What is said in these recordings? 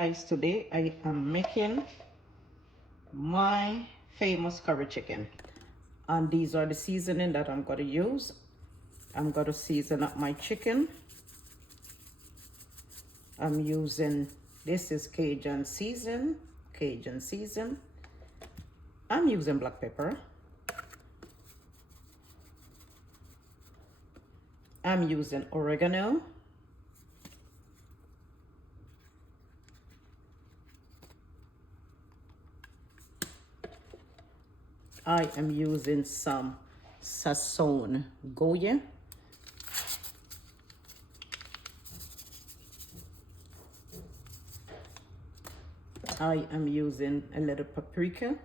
Guys, today I am making my famous curry chicken, and these are the seasoning that I'm going to use. I'm going to season up my chicken. I'm using, this is Cajun season. I'm using black pepper. I'm using oregano. I am using some Sazón Goya. I am using a little paprika.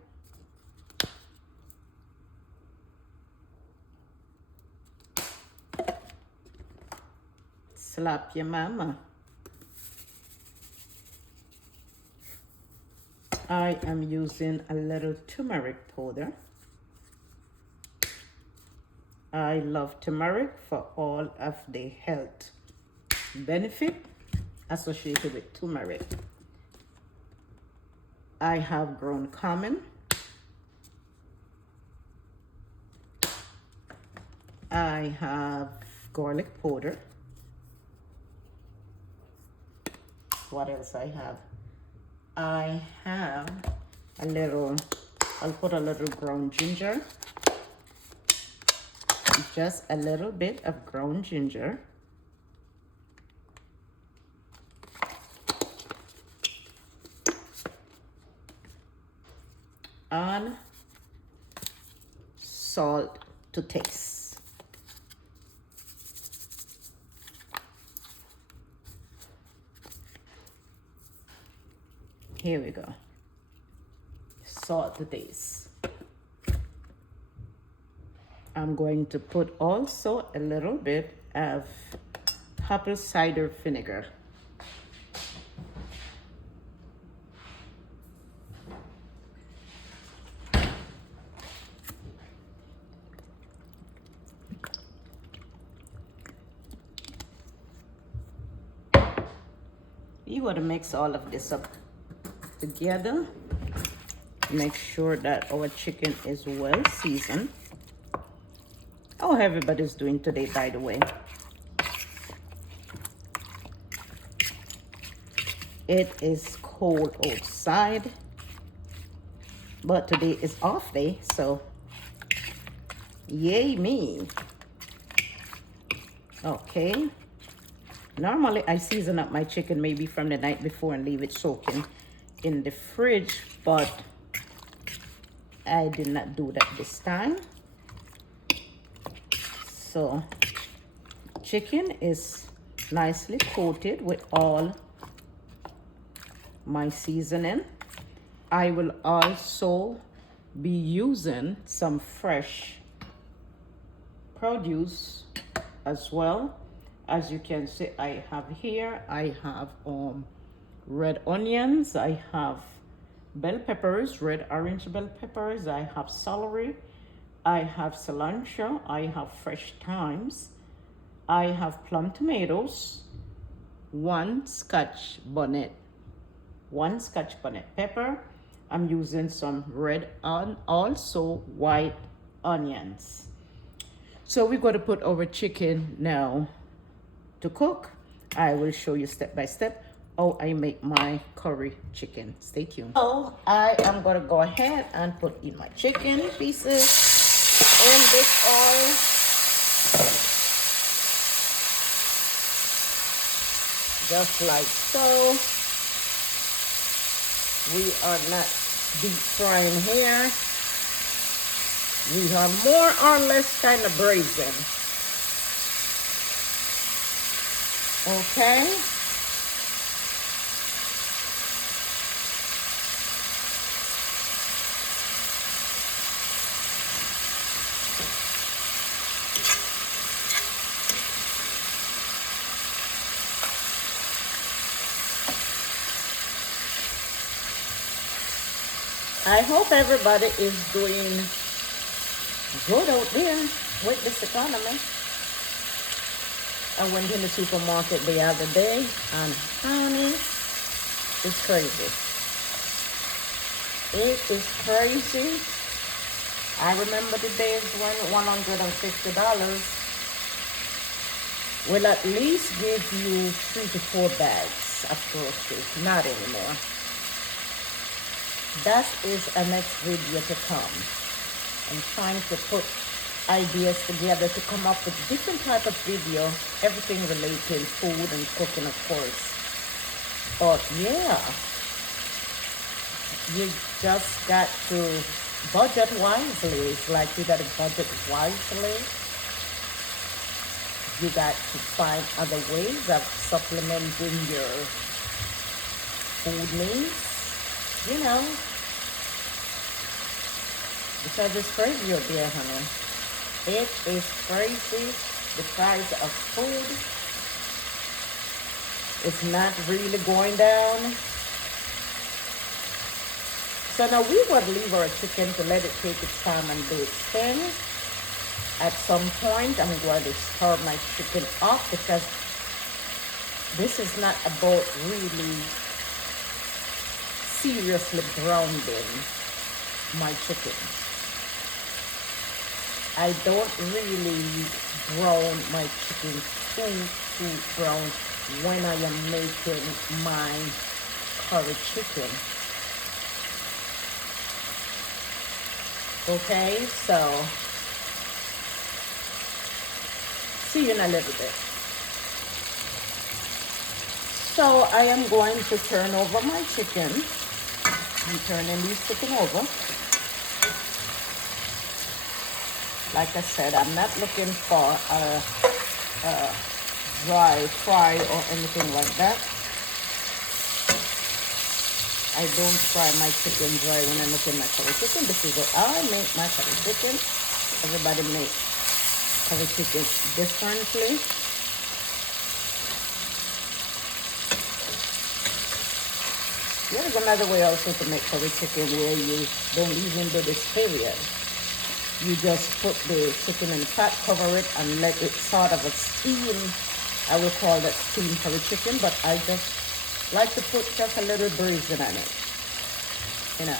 Slap your mama. I am using a little turmeric powder. I love turmeric for all of the health benefit associated with turmeric. I have ground cumin. I have garlic powder. What else I have? I have a little, I'll put a little ground ginger. Just a little bit of ground ginger. And salt to taste. Here we go. Salt to taste. I'm going to put also a little bit of apple cider vinegar. You want to mix all of this up together. Make sure that our chicken is well seasoned. How everybody's doing today, by the way. It is cold outside, but today is off day, so yay me. Okay. Normally I season up my chicken maybe from the night before and leave it soaking in the fridge, but I did not do that this time. So chicken is nicely coated with all my seasoning. I will also be using some fresh produce as well. As you can see, I have here, I have red onions, I have bell peppers, red orange bell peppers, I have celery, I have cilantro, I have fresh thymes, I have plum tomatoes, one scotch bonnet pepper. I'm using some red and also white onions. So we're going to put our chicken now to cook. I will show you step by step how I make my curry chicken. Stay tuned. So I am going to go ahead and put in my chicken pieces in this oil. Just like so. We are not deep frying here. We are more or less kind of braising. Okay. I hope everybody is doing good out there with this economy. I went in the supermarket the other day and honey, is crazy. It is crazy. I remember the days when $150 will at least give you 3 to 4 bags of groceries. Not anymore. That is a next video to come. I'm trying to put ideas together to come up with different type of video, everything relating food and cooking, of course. But yeah, you just got to budget wisely. It's like you got to budget wisely. You got to find other ways of supplementing your food needs, you know, because it's crazy out there, honey. It is crazy. The price of food is not really going down. So now we would leave our chicken to let it take its time and do its thing. At some point, I'm going to stir my chicken up because this is not about really seriously browning my chicken. I don't really brown my chicken too brown when I am making my curry chicken. Okay, so see you in a little bit. So I am going to turn over my chicken. I'm turning this chicken over. Like I said, I'm not looking for a dry fry or anything like that. I don't fry my chicken dry when I'm making my curry chicken. This is how I make my curry chicken. Everybody makes curry chicken differently. There's another way also to make curry chicken where you don't even do this period. You just put the chicken in the pot, cover it, and let it sort of steam. I will call that steam curry chicken, but I just like to put just a little braising on it, you know.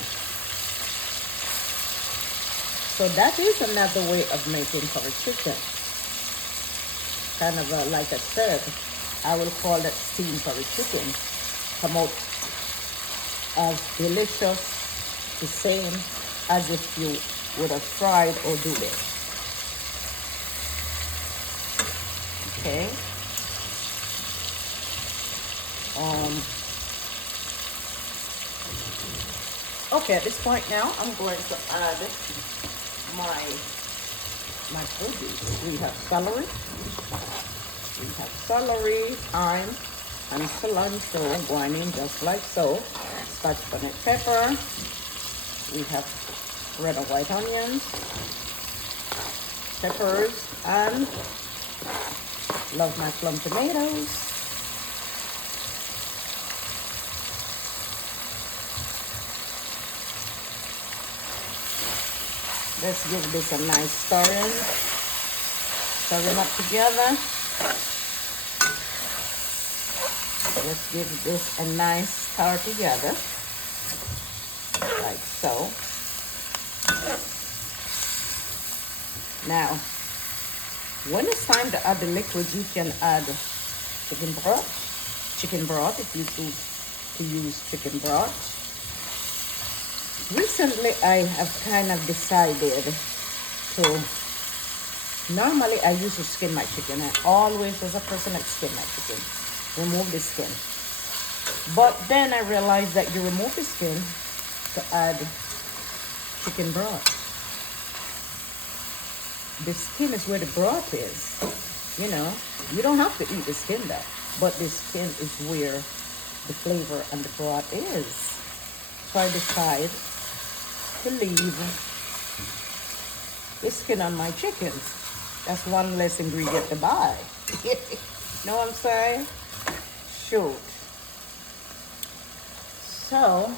So that is another way of making curry chicken. Kind of like I said, I will call that steam curry chicken. Come out as delicious, the same as if you would have fried or do it. Okay. Okay, at this point now, I'm going to add my produce. We have celery, thyme, and cilantro going in just like so. Scotch bonnet pepper. We have red or white onions, peppers, and love my plum tomatoes. Let's give this a nice stirring. Stir them up together. Let's give this a nice stir together, like so. Now, when it's time to add the liquids, you can add chicken broth if you choose to use chicken broth. Recently, I have kind of decided to, normally I used to skin my chicken. I always was a person that skin my chicken, remove the skin. But then I realized that you remove the skin to add chicken broth. The skin is where the broth is, you know. You don't have to eat the skin though, but the skin is where the flavor and the broth is. So I decide to leave the skin on my chickens. That's one less ingredient to buy. Know what I'm saying? Shoot. So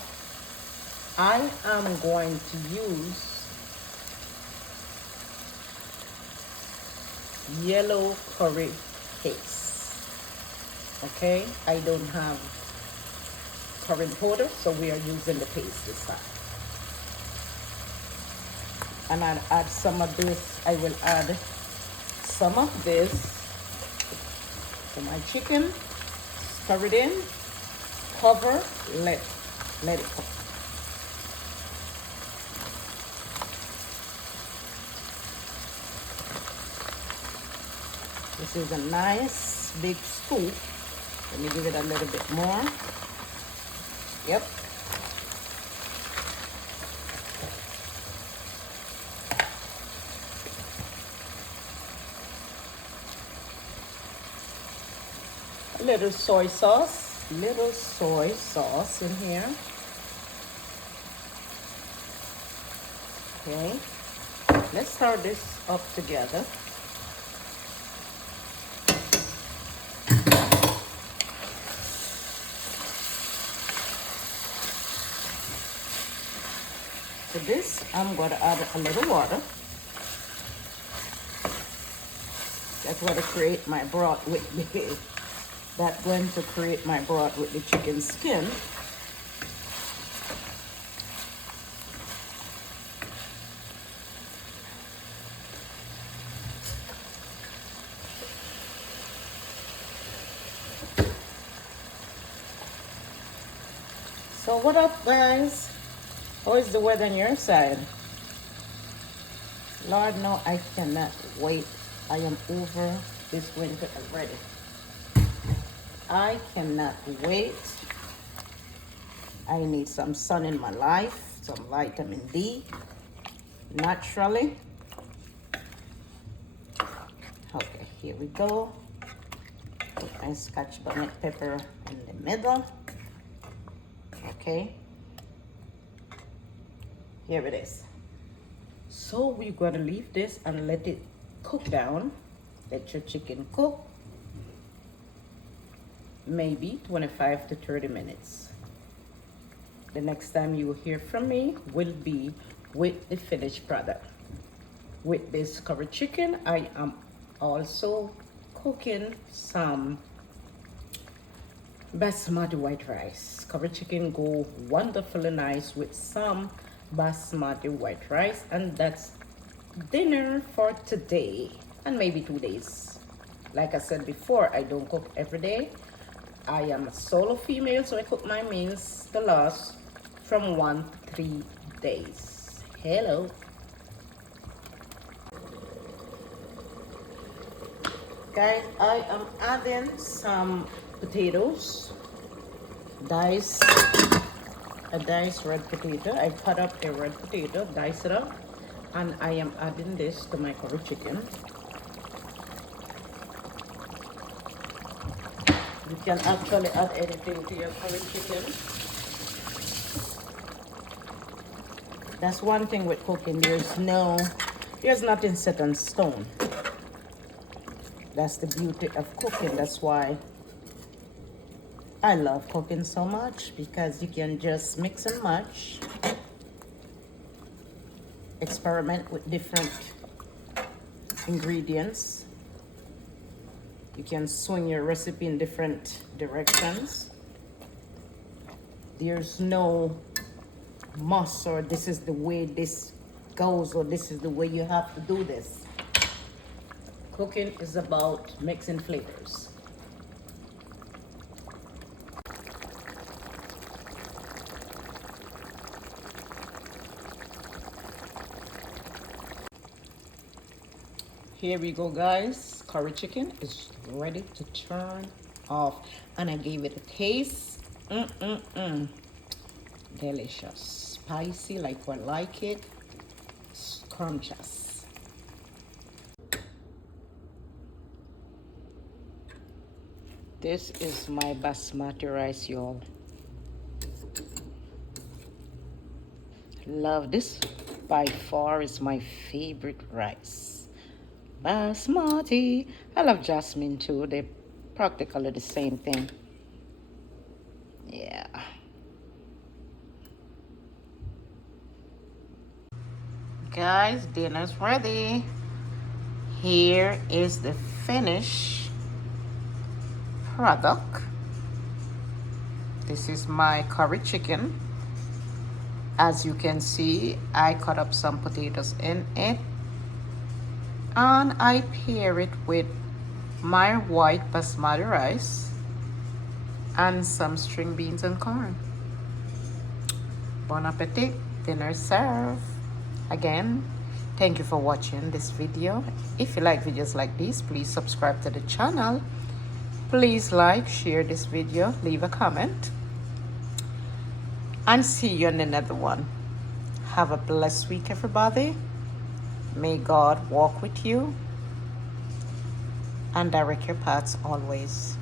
I am going to use yellow curry paste. Okay, I don't have curry powder, so we are using the paste this time. And I'll add some of this. I will add some of this to my chicken. Stir it in, cover, let it cook. This is a nice big scoop. Let me give it a little bit more. Yep. A little soy sauce in here. Okay. Let's stir this up together. To this, I'm going to add a little water. That's going to create my broth with that's going to create my broth with the chicken skin. So what up, guys? How is the weather on your side? Lord, no, I cannot wait. I am over this winter already. I cannot wait. I need some sun in my life, some vitamin D, naturally. Okay, here we go. Put my Scotch bonnet pepper in the middle. Okay. Here it is. So we're gonna leave this and let it cook down. Let your chicken cook. Maybe 25 to 30 minutes. The next time you will hear from me will be with the finished product. With this curry chicken, I am also cooking some basmati white rice. Curry chicken go wonderfully nice with some basmati white rice, and that's dinner for today and maybe 2 days. Like I said before, I don't cook every day. I am a solo female, so I cook my meals to last from 1 to 3 days. Hello. Guys, I am adding some potatoes. A diced red potato. I cut up a red potato, dice it up, and I am adding this to my curry chicken. You can actually add anything to your curry chicken. That's one thing with cooking. There's nothing set in stone. That's the beauty of cooking. That's why I love cooking so much, because you can just mix and match, experiment with different ingredients. You can swing your recipe in different directions. There's no must, or this is the way this goes, or this is the way you have to do this. Cooking is about mixing flavors. Here we go, guys. Curry chicken is ready to turn off, and I gave it a taste. Delicious, spicy like I like it, scrumptious. This is my basmati rice, y'all. Love this. By far is my favorite rice. Basmati. I love jasmine too. They're practically the same thing. Yeah. Guys, dinner's ready. Here is the finished product. This is my curry chicken. As you can see, I cut up some potatoes in it, and I pair it with my white basmati rice and some string beans and corn. Bon appetit, dinner served. Again, thank you for watching this video. If you like videos like this, please subscribe to the channel. Please like, share this video, leave a comment, and see you in another one. Have a blessed week, everybody. May God walk with you and direct your paths always.